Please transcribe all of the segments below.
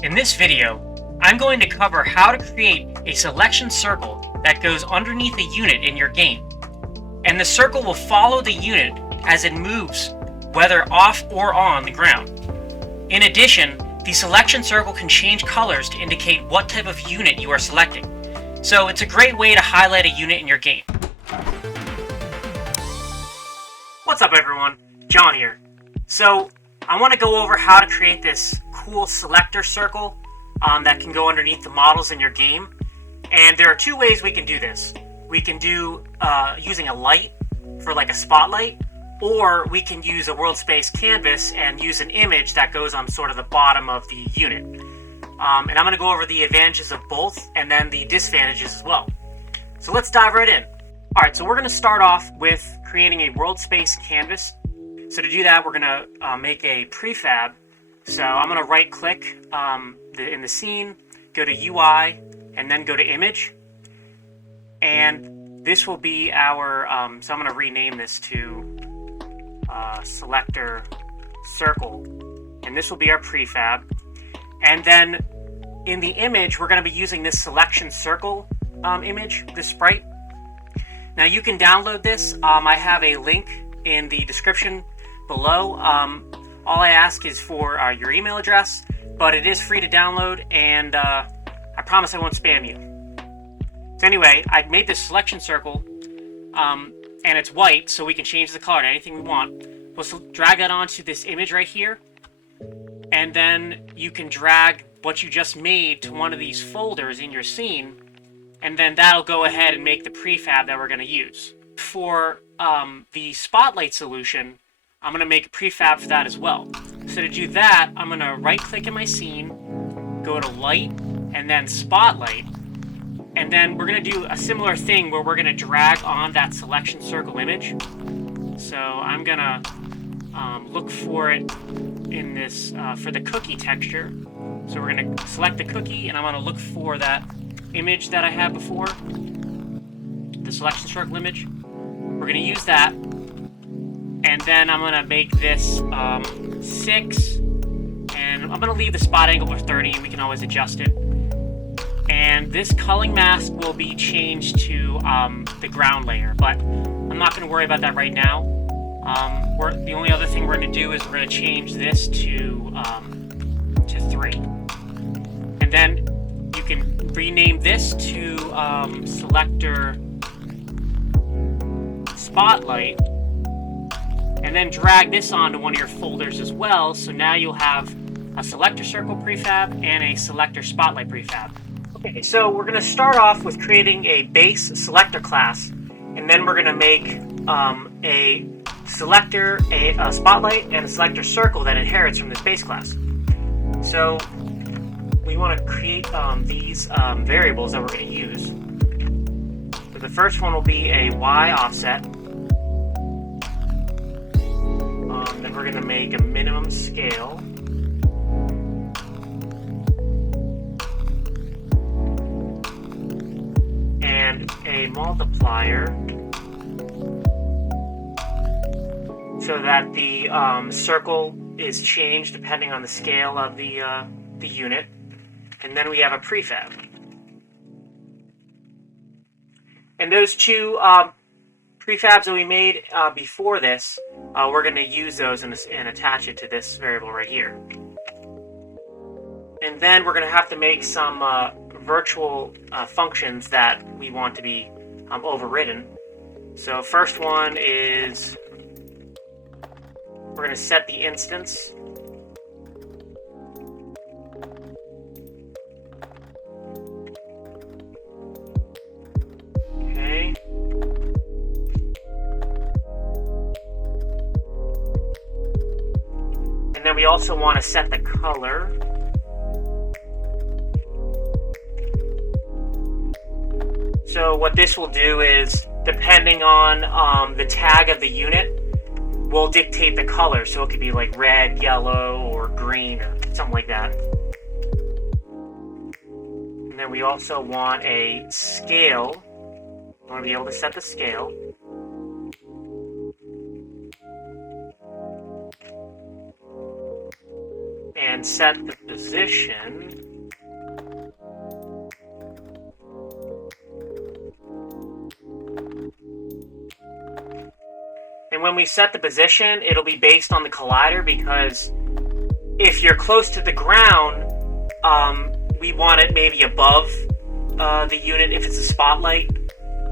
In this video, I'm going to cover how to create a selection circle that goes underneath a unit in your game. And the circle will follow the unit as it moves, whether off or on the ground. In addition, the selection circle can change colors to indicate what type of unit you are selecting. So it's a great way to highlight a unit in your game. What's up everyone? John here. So I want to go over how to create this cool selector circle that can go underneath the models in your game. And there are two ways we can do this. We can do using a light for like a spotlight, or we can use a world space canvas and use an image that goes on sort of the bottom of the unit. And I'm going to go over the advantages of both and then the disadvantages as well. So let's dive right in. Alright, so we're going to start off with creating a world space canvas. So to do that, we're going to make a prefab. So I'm going to right click in the scene, go to UI, and then go to image. And this will be our, so I'm going to rename this to Selector Circle. And this will be our prefab. And then in the image, we're going to be using this selection circle image, this sprite. Now you can download this. I have a link in the description below. All I ask is for your email address, but it is free to download, and I promise I won't spam you. So anyway, I made this selection circle, and it's white, so we can change the color to anything we want. We'll drag that onto this image right here, and then you can drag what you just made to one of these folders in your scene, and then that'll go ahead and make the prefab that we're going to use. For the spotlight solution, I'm going to make a prefab for that as well. So to do that, I'm going to right click in my scene, go to light, and then spotlight. And then we're going to do a similar thing where we're going to drag on that selection circle image. So I'm going to look for it in this, for the cookie texture. So we're going to select the cookie, and I'm going to look for that image that I had before, the selection circle image. We're going to use that, and then I'm going to make this 6, and I'm going to leave the spot angle for 30, and we can always adjust it. And this culling mask will be changed to the ground layer, but I'm not going to worry about that right now. The only other thing we're going to do is we're going to change this to 3. And then you can rename this to Selector Spotlight, and then drag this onto one of your folders as well. So now you'll have a Selector Circle prefab and a Selector Spotlight prefab. Okay, so we're going to start off with creating a base selector class, and then we're going to make a selector, a spotlight, and a selector circle that inherits from this base class. So we want to create these variables that we're going to use. So the first one will be a Y offset. Then we're going to make a minimum scale. And a multiplier so that the circle is changed depending on the scale of the unit. And then we have a prefab. And those two prefabs that we made before this, we're going to use those and attach it to this variable right here. And then we're going to have to make some virtual functions that we want to be overridden. So first one is we're going to set the instance. Okay. And then we also want to set the color. So what this will do is, depending on the tag of the unit, will dictate the color. So it could be like red, yellow, or green, or something like that. And then we also want a scale. We want to be able to set the scale. and set the position. And when we set the position, it'll be based on the collider, because if you're close to the ground, we want it maybe above the unit if it's a spotlight.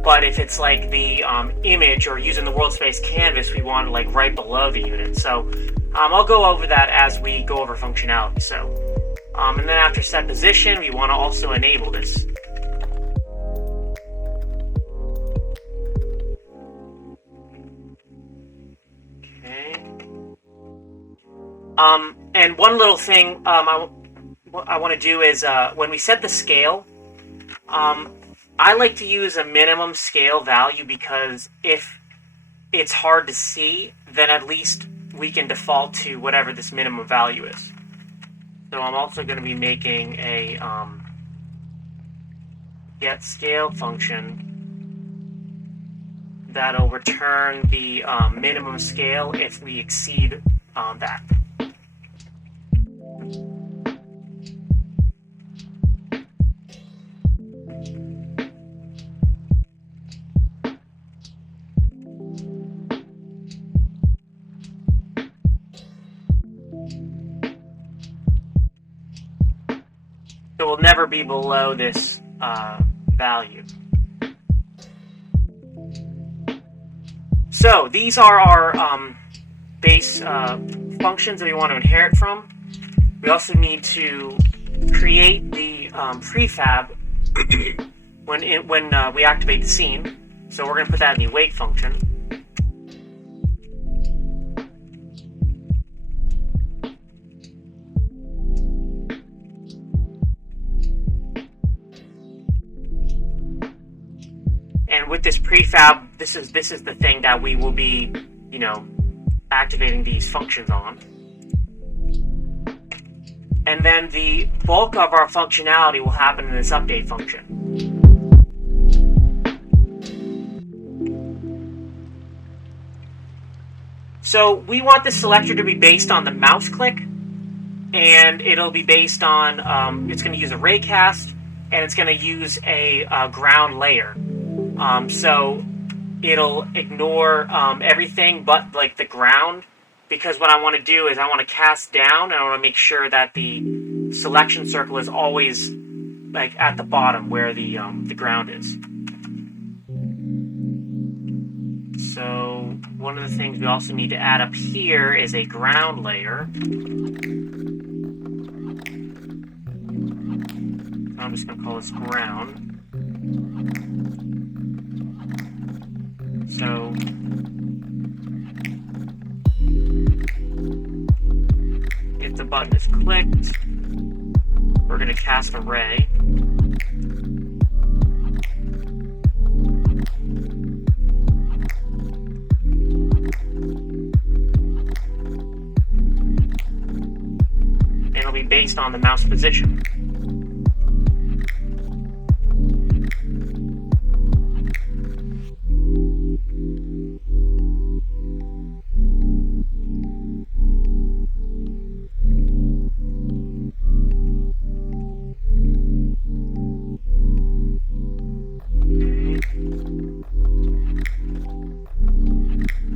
But if it's like the image or using the world space canvas, we want it like right below the unit. So I'll go over that as we go over functionality. So, and then after set position, we want to also enable this. And one little thing I want to do is when we set the scale, I like to use a minimum scale value, because if it's hard to see, then at least we can default to whatever this minimum value is. So I'm also going to be making a get scale function that'll return the minimum scale if we exceed that. So we'll never be below this value. So these are our base functions that we want to inherit from. We also need to create the prefab when we activate the scene. So we're going to put that in the await function. And with this prefab, this is the thing that we will be, activating these functions on. And then the bulk of our functionality will happen in this update function. So we want the selector to be based on the mouse click, and it'll be based on, it's going to use a raycast, and it's going to use a ground layer. So it'll ignore everything but like the ground, because what I want to do is I want to cast down, and I want to make sure that the selection circle is always like at the bottom where the ground is. So one of the things we also need to add up here is a ground layer. So I'm just going to call this ground. So if the button is clicked, we're going to cast a ray. And it'll be based on the mouse position.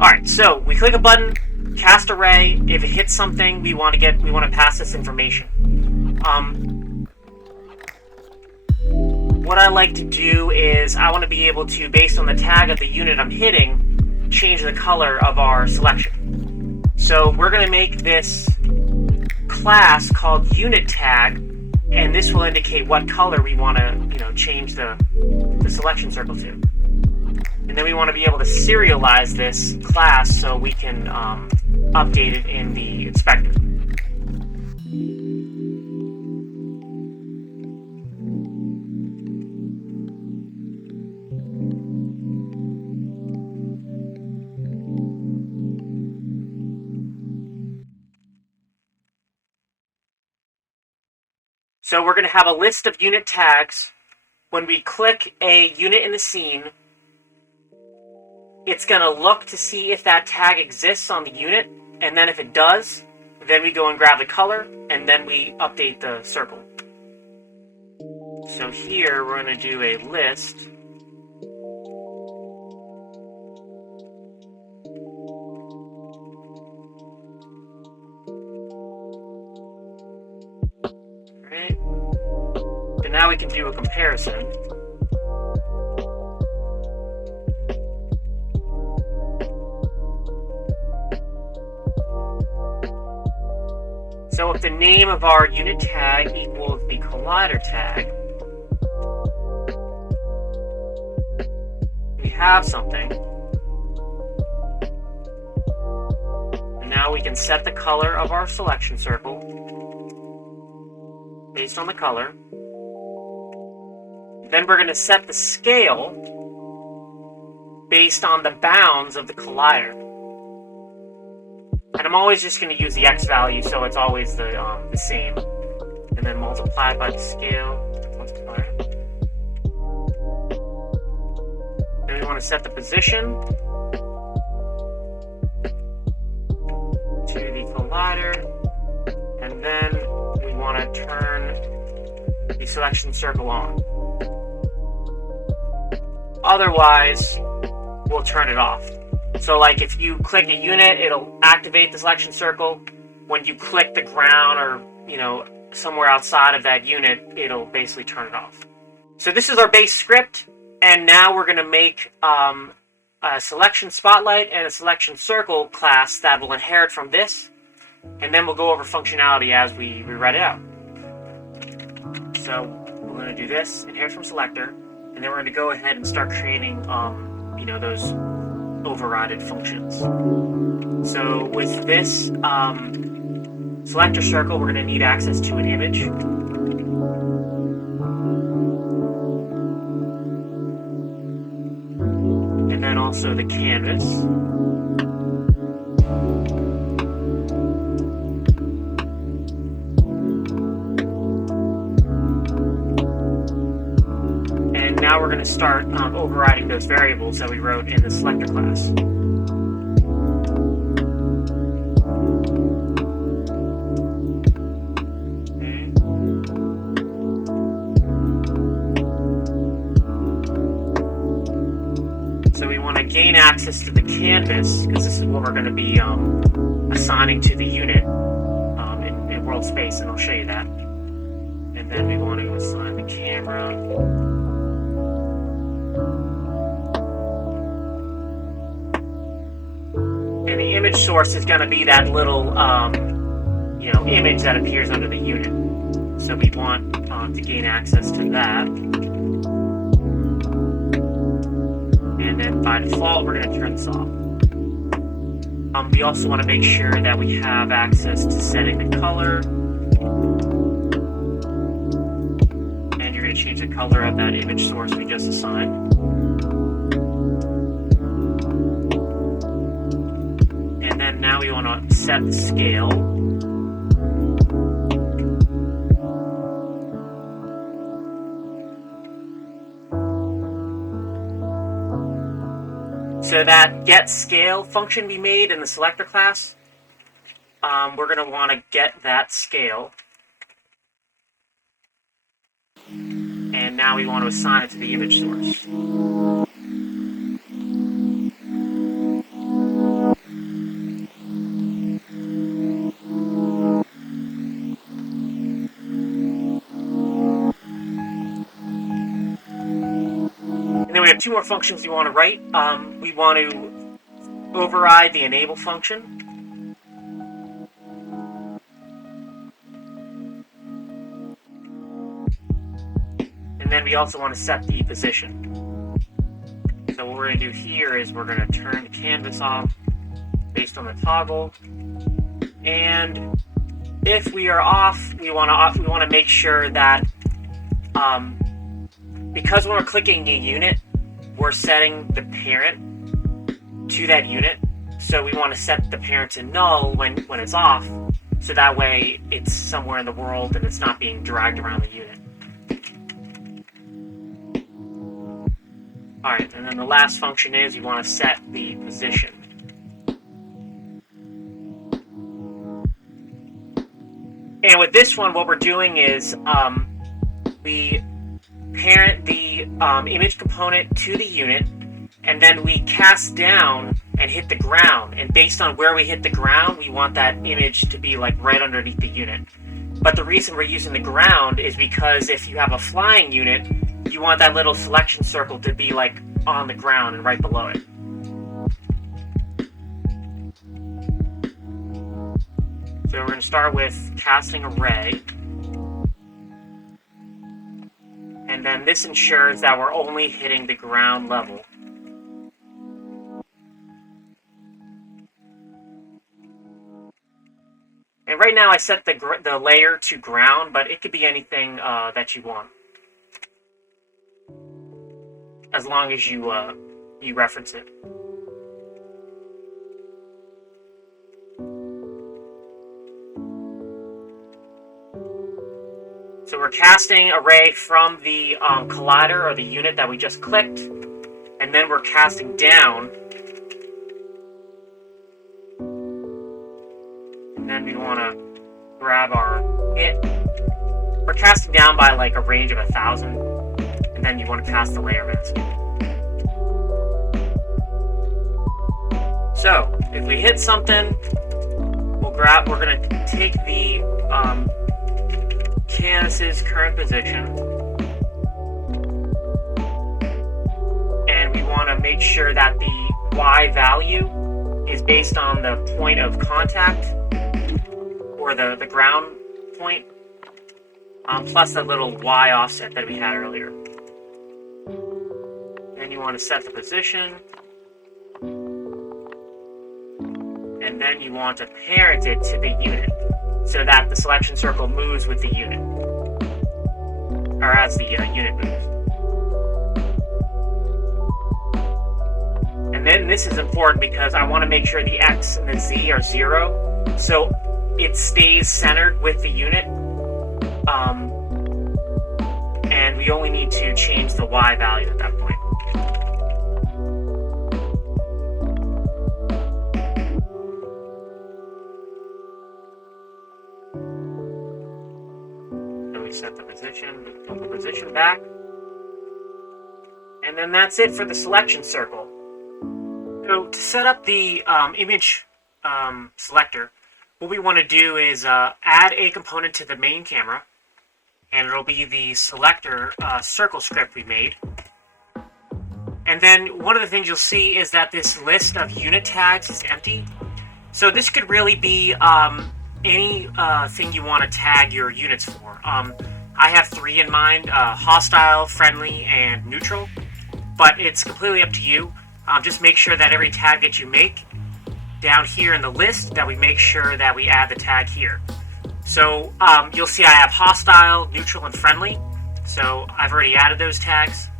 Alright, so we click a button, cast a ray. If it hits something, we want to pass this information. What I like to do is I want to be able to, based on the tag of the unit I'm hitting, change the color of our selection. So we're going to make this class called unit tag, and this will indicate what color we want to, change the selection circle to. And then we want to be able to serialize this class so we can update it in the inspector. So we're going to have a list of unit tags. When we click a unit in the scene, it's going to look to see if that tag exists on the unit, and then if it does, Then we go and grab the color, and then we update the circle. So here we're going to do a list. Alright. And now we can do a comparison. So if the name of our unit tag equals the collider tag, we have something. And now we can set the color of our selection circle based on the color. Then we're going to set the scale based on the bounds of the collider. And I'm always just going to use the x value, so it's always the same. And then multiply by the scale multiplier. Then we want to set the position to the collider. And then we want to turn the selection circle on. Otherwise, we'll turn it off. So like if you click a unit, it'll activate the selection circle. When you click the ground or, somewhere outside of that unit, it'll basically turn it off. So this is our base script, and now we're going to make a selection spotlight and a selection circle class that will inherit from this, and then we'll go over functionality as we write it out. So we're going to do this, inherit from selector, and then we're going to go ahead and start creating, those overridden functions. So with this selector circle, we're going to need access to an image. And then also the canvas. And now we're going to start overriding those variables that we wrote in the selector class. So we want to gain access to the canvas, because this is what we're going to be assigning to the unit in world space, and I'll show you that. And then we want to assign the camera. And the image source is going to be that little image that appears under the unit. So we want to gain access to that. And then by default, we're going to turn this off. We also want to make sure that we have access to setting the color. And you're going to change the color of that image source we just assigned. And then now we want to set the scale. So that getScale function we made in the selector class, we're going to want to get that scale. And now we want to assign it to the image source. And then we have two more functions we want to write. We want to override the enable function. And then we also want to set the position. So what we're going to do here is we're going to turn the canvas off based on the toggle. And if we are off, we want to make sure that because when we're clicking a unit, we're setting the parent to that unit. So we want to set the parent to null when it's off, so that way it's somewhere in the world and it's not being dragged around the unit. Alright, and then the last function is you want to set the position. And with this one, what we're doing is we parent the image component to the unit, and then we cast down and hit the ground. And based on where we hit the ground, we want that image to be like right underneath the unit. But the reason we're using the ground is because if you have a flying unit, you want that little selection circle to be like on the ground and right below it. So we're going to start with casting array. And then this ensures that we're only hitting the ground level. And right now I set the layer to ground, but it could be anything that you want, as long as you reference it. So we're casting array from the collider or the unit that we just clicked, and then we're casting down. And then we want to grab our hit. We're casting down by like a range of 1,000, and then you want to cast the layer mask. So if we hit something, we're going to take the canvas's current position, and we want to make sure that the Y value is based on the point of contact, or the ground point, plus that little Y offset that we had earlier. Then you want to set the position, and then you want to parent it to the unit, so that the selection circle moves with the unit, or as the unit moves. And then this is important because I want to make sure the X and the Z are 0, so it stays centered with the unit, and we only need to change the Y value at that point. Set the position, put the position back, and then that's it for the selection circle. So to set up the image selector, what we want to do is add a component to the main camera, and it'll be the selector circle script we made. And then one of the things you'll see is that this list of unit tags is empty. So this could really be any thing you want to tag your units for. I have 3 in mind: hostile, friendly, and neutral. But it's completely up to you. Just make sure that every tag that you make down here in the list, that we make sure that we add the tag here. So you'll see I have hostile, neutral, and friendly. So I've already added those tags.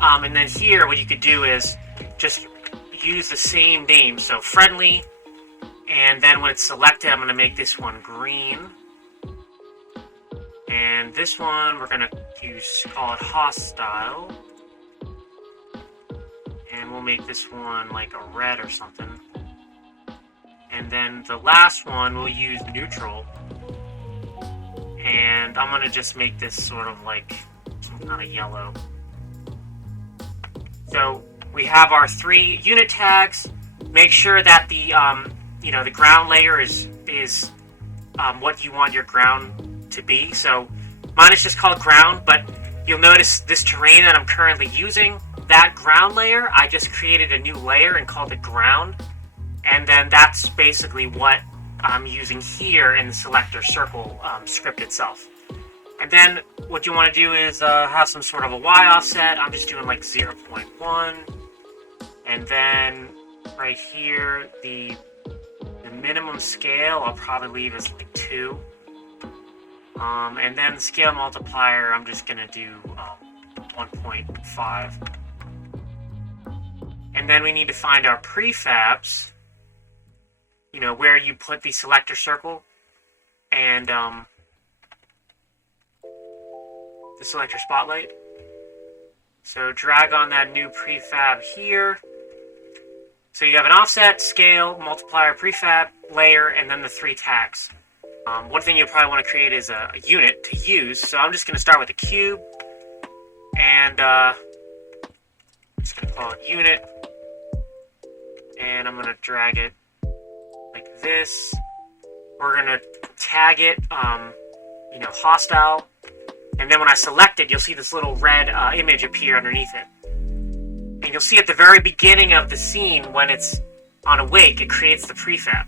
And then here, what you could do is just use the same name. So friendly. And then when it's selected, I'm going to make this one green. And this one, we're going to call it hostile. And we'll make this one like a red or something. And then the last one, we'll use neutral. And I'm going to just make this sort of like some kind of yellow. So we have our 3 unit tags. Make sure that the the ground layer is what you want your ground to be. So mine is just called ground, but you'll notice this terrain that I'm currently using, that ground layer, I just created a new layer and called it ground. And then that's basically what I'm using here in the selector circle script itself. And then what you want to do is have some sort of a Y offset. I'm just doing like 0.1. And then right here, the minimum scale I'll probably leave as like 2. And then the scale multiplier, I'm just going to do 1.5. And then we need to find our prefabs, where you put the selector circle and the selector spotlight. So drag on that new prefab here. So you have an offset, scale, multiplier, prefab, layer, and then the 3 tags. One thing you'll probably want to create is a unit to use. So I'm just going to start with a cube, and I'm just going to call it unit, and I'm going to drag it like this. We're going to tag it, hostile, and then when I select it, you'll see this little red image appear underneath it. And you'll see at the very beginning of the scene, when it's on awake, it creates the prefab.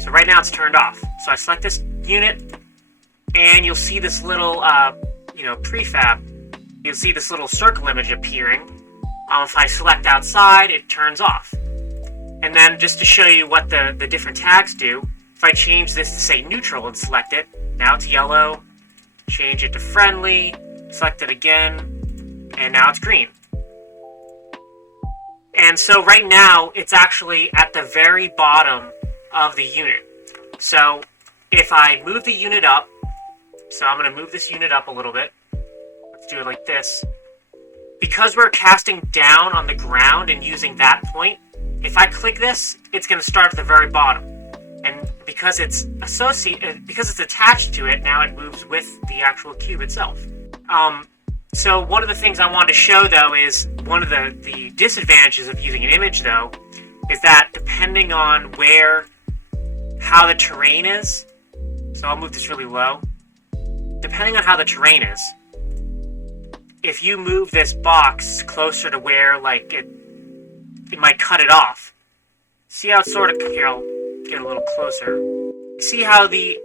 So right now it's turned off. So I select this unit, and you'll see this little, prefab. You'll see this little circle image appearing. If I select outside, it turns off. And then just to show you what the different tags do, if I change this to say neutral and select it, now it's yellow. Change it to friendly, select it again, and now it's green. And so right now, it's actually at the very bottom of the unit. So if I move the unit up, so I'm going to move this unit up a little bit. Let's do it like this. Because we're casting down on the ground and using that point, if I click this, it's going to start at the very bottom. And because it's attached to it, now it moves with the actual cube itself. So one of the things I wanted to show, though, is one of the disadvantages of using an image, though, is that depending on how the terrain is, so I'll move this really low. Depending on how the terrain is, if you move this box closer to where, it might cut it off. See how it's sort of, here, I'll get a little closer. See how the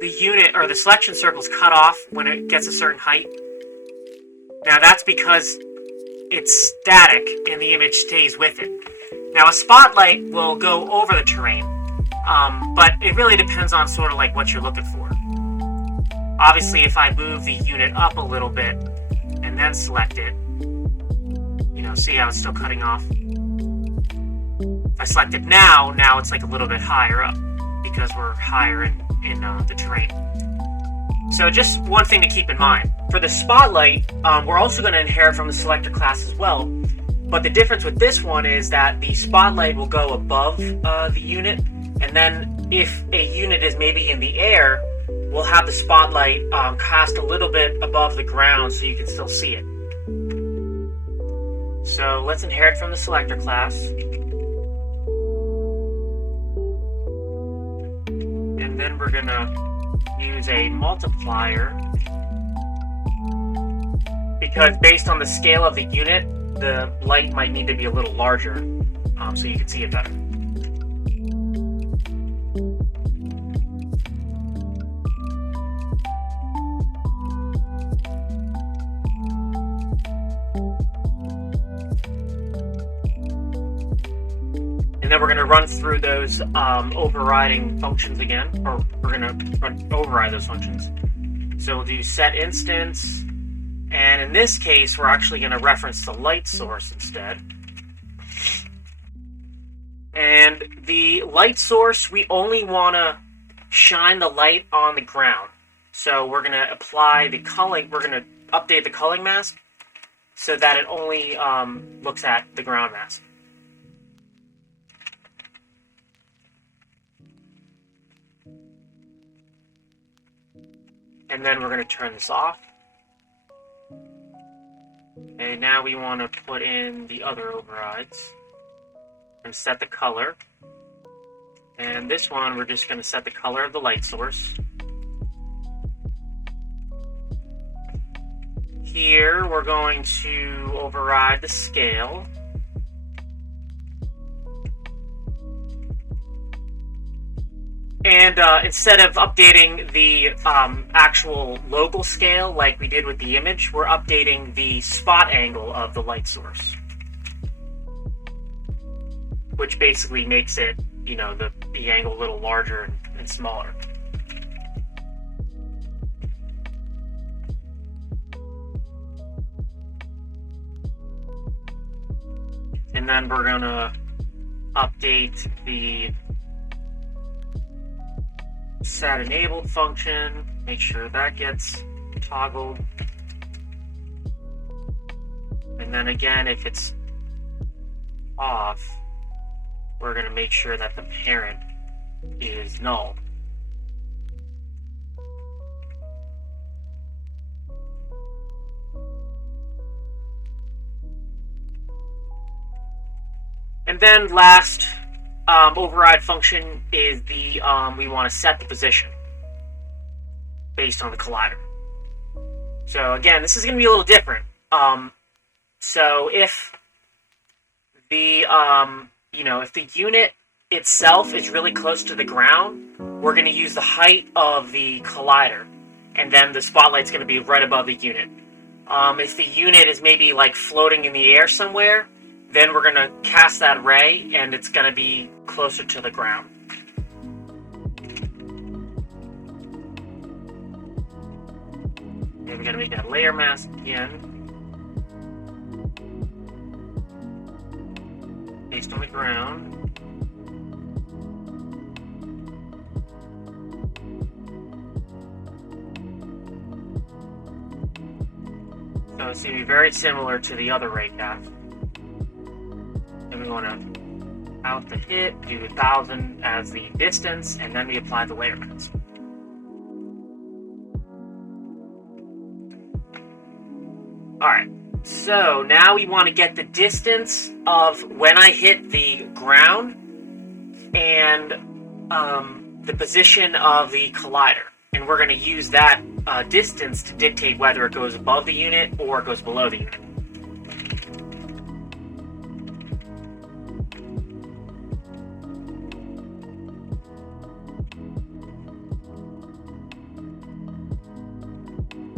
unit or the selection circle is cut off when it gets a certain height? Now that's because it's static and the image stays with it. Now a spotlight will go over the terrain, but it really depends on sort of what you're looking for. Obviously, if I move the unit up a little bit and then select it, see how it's still cutting off? If I select it now it's a little bit higher up because we're higher in the terrain. So just one thing to keep in mind. For the spotlight, we're also going to inherit from the selector class as well. But the difference with this one is that the spotlight will go above the unit. And then if a unit is maybe in the air, we'll have the spotlight cast a little bit above the ground so you can still see it. So let's inherit from the selector class. And then we're going to use a multiplier, because based on the scale of the unit, the light might need to be a little larger so you can see it better. And then we're going to run through those overriding functions again, or we're going to override those functions. So we'll do set instance, and in this case, we're actually going to reference the light source instead. And the light source, we only want to shine the light on the ground. So we're going to apply the culling, we're going to update the culling mask so that it only looks at the ground mask. And then we're going to turn this off. Okay, now we want to put in the other overrides and set the color. And this one, we're just going to set the color of the light source. Here, we're going to override the scale. And instead of updating the actual local scale like we did with the image, we're updating the spot angle of the light source, which basically makes it, the angle a little larger and smaller. And then we're going to update the set enabled function, make sure that gets toggled. And then again, if it's off, we're going to make sure that the parent is null. And then last override function is the we want to set the position based on the collider. So again, this is going to be a little different. So if the if the unit itself is really close to the ground, we're going to use the height of the collider, and then the spotlight's going to be right above the unit. If the unit is maybe like floating in the air somewhere, then we're going to cast that ray, and it's going to be closer to the ground. And we're going to make that layer mask again, based on the ground. So it's going to be very similar to the other ray cast. Then we want to out the hit, do 1000 as the distance, and then we apply the layer mask. Alright, so now we want to get the distance of when I hit the ground and the position of the collider. And we're going to use that distance to dictate whether it goes above the unit or it goes below the unit.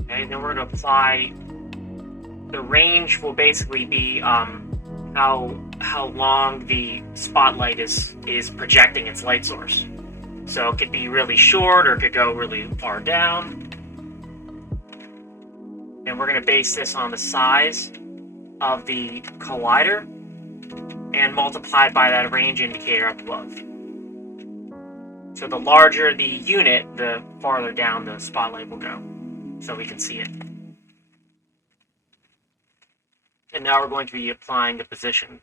Okay, then we're going to apply. The range will basically be how long the spotlight is projecting its light source. So it could be really short, or it could go really far down. And we're going to base this on the size of the collider and multiply it by that range indicator up above. So the larger the unit, the farther down the spotlight will go, so we can see it. And now we're going to be applying the position.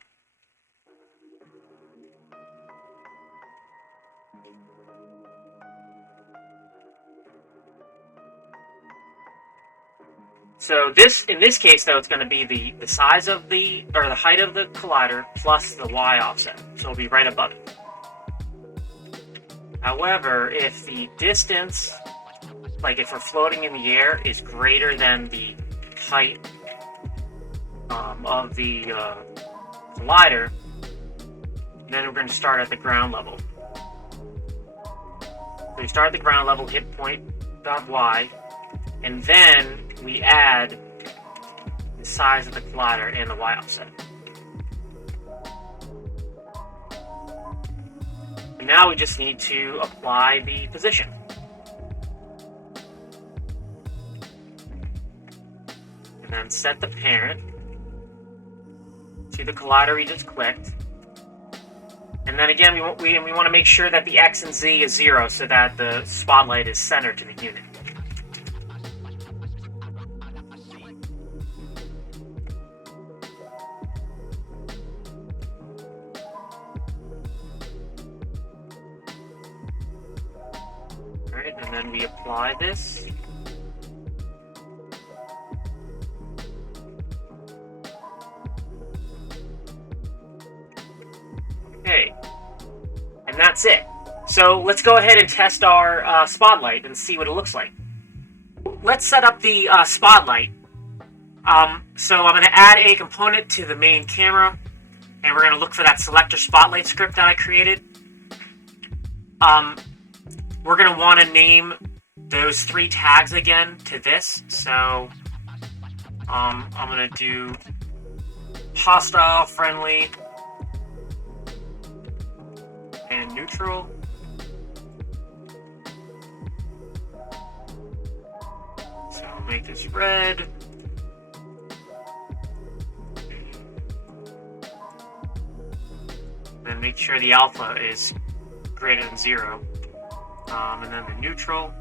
So in this case, though, it's going to be the size of the height of the collider plus the y offset. So it'll be right above it. However, if the distance, like if we're floating in the air, is greater than the height of the collider, then we're going to start at the ground level. So we start at the ground level, hit point dot y, and then we add the size of the collider and the y offset. And now we just need to apply the position. And then set the parent to the collider we just clicked. And then again, we want to make sure that the X and Z is 0 so that the spotlight is centered to the unit. Alright, and then we apply this. Okay, and that's it. So let's go ahead and test our spotlight and see what it looks like. Let's set up the spotlight. So I'm going to add a component to the main camera, and we're going to look for that selector spotlight script that I created. We're going to want to name those 3 tags again to this. So I'm going to do hostile, friendly, and neutral. So I'll make this red. Then make sure the alpha is greater than 0. And then the neutral.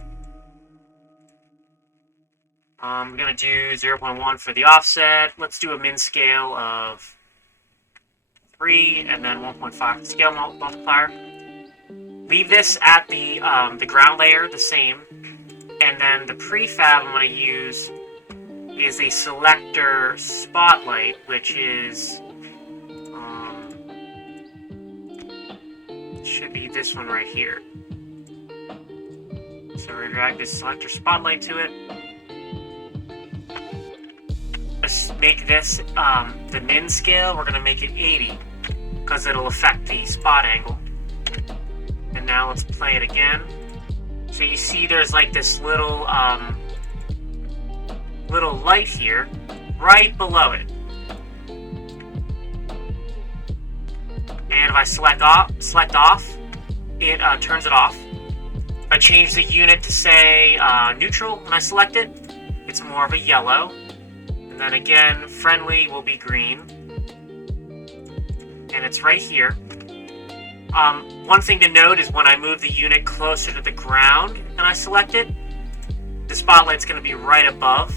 I'm going to do 0.1 for the offset. Let's do a min scale of 3 and then 1.5 scale multiplier. Leave this at the ground layer the same, and then the prefab I'm going to use is a selector spotlight, which is should be this one right here. So we're going to drag this selector spotlight to it. Let's make this the min scale. We're going to make it 80 because it'll affect the spot angle. And now let's play it again. So you see there's like this little light here right below it. And if I select off, it turns it off. If I change the unit to say neutral when I select it, it's more of a yellow. And then again, friendly will be green. And it's right here. One thing to note is when I move the unit closer to the ground and I select it, the spotlight's going to be right above,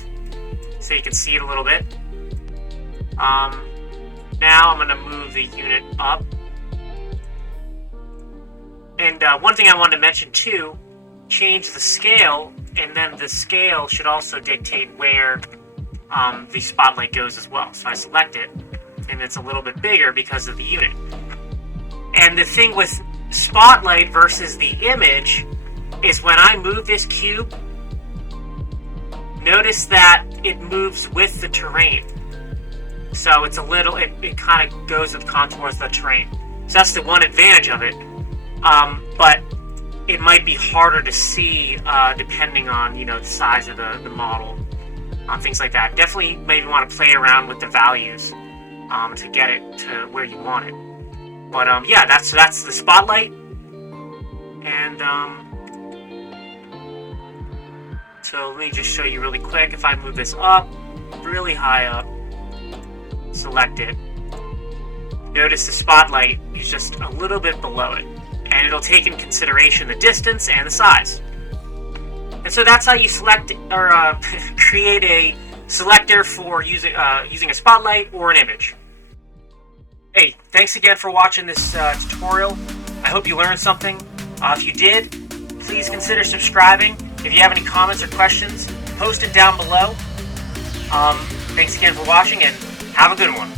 so you can see it a little bit. Now I'm going to move the unit up. And one thing I wanted to mention too, change the scale, and then the scale should also dictate where the spotlight goes as well. So I select it, and it's a little bit bigger because of the unit. And the thing with spotlight versus the image is when I move this cube, notice that it moves with the terrain. So it's a little, it kind of goes with contours of the terrain. So that's the one advantage of it. But it might be harder to see depending on, the size of the model, things like that. Definitely maybe want to play around with the values to get it to where you want it. But yeah, that's the spotlight. And so let me just show you really quick. If I move this up, really high up, select it, notice the spotlight is just a little bit below it. And it'll take in consideration the distance and the size. And so that's how you select or create a selector for using a spotlight or an image. Hey, thanks again for watching this tutorial. I hope you learned something. If you did, please consider subscribing. If you have any comments or questions, post it down below. Thanks again for watching, and have a good one.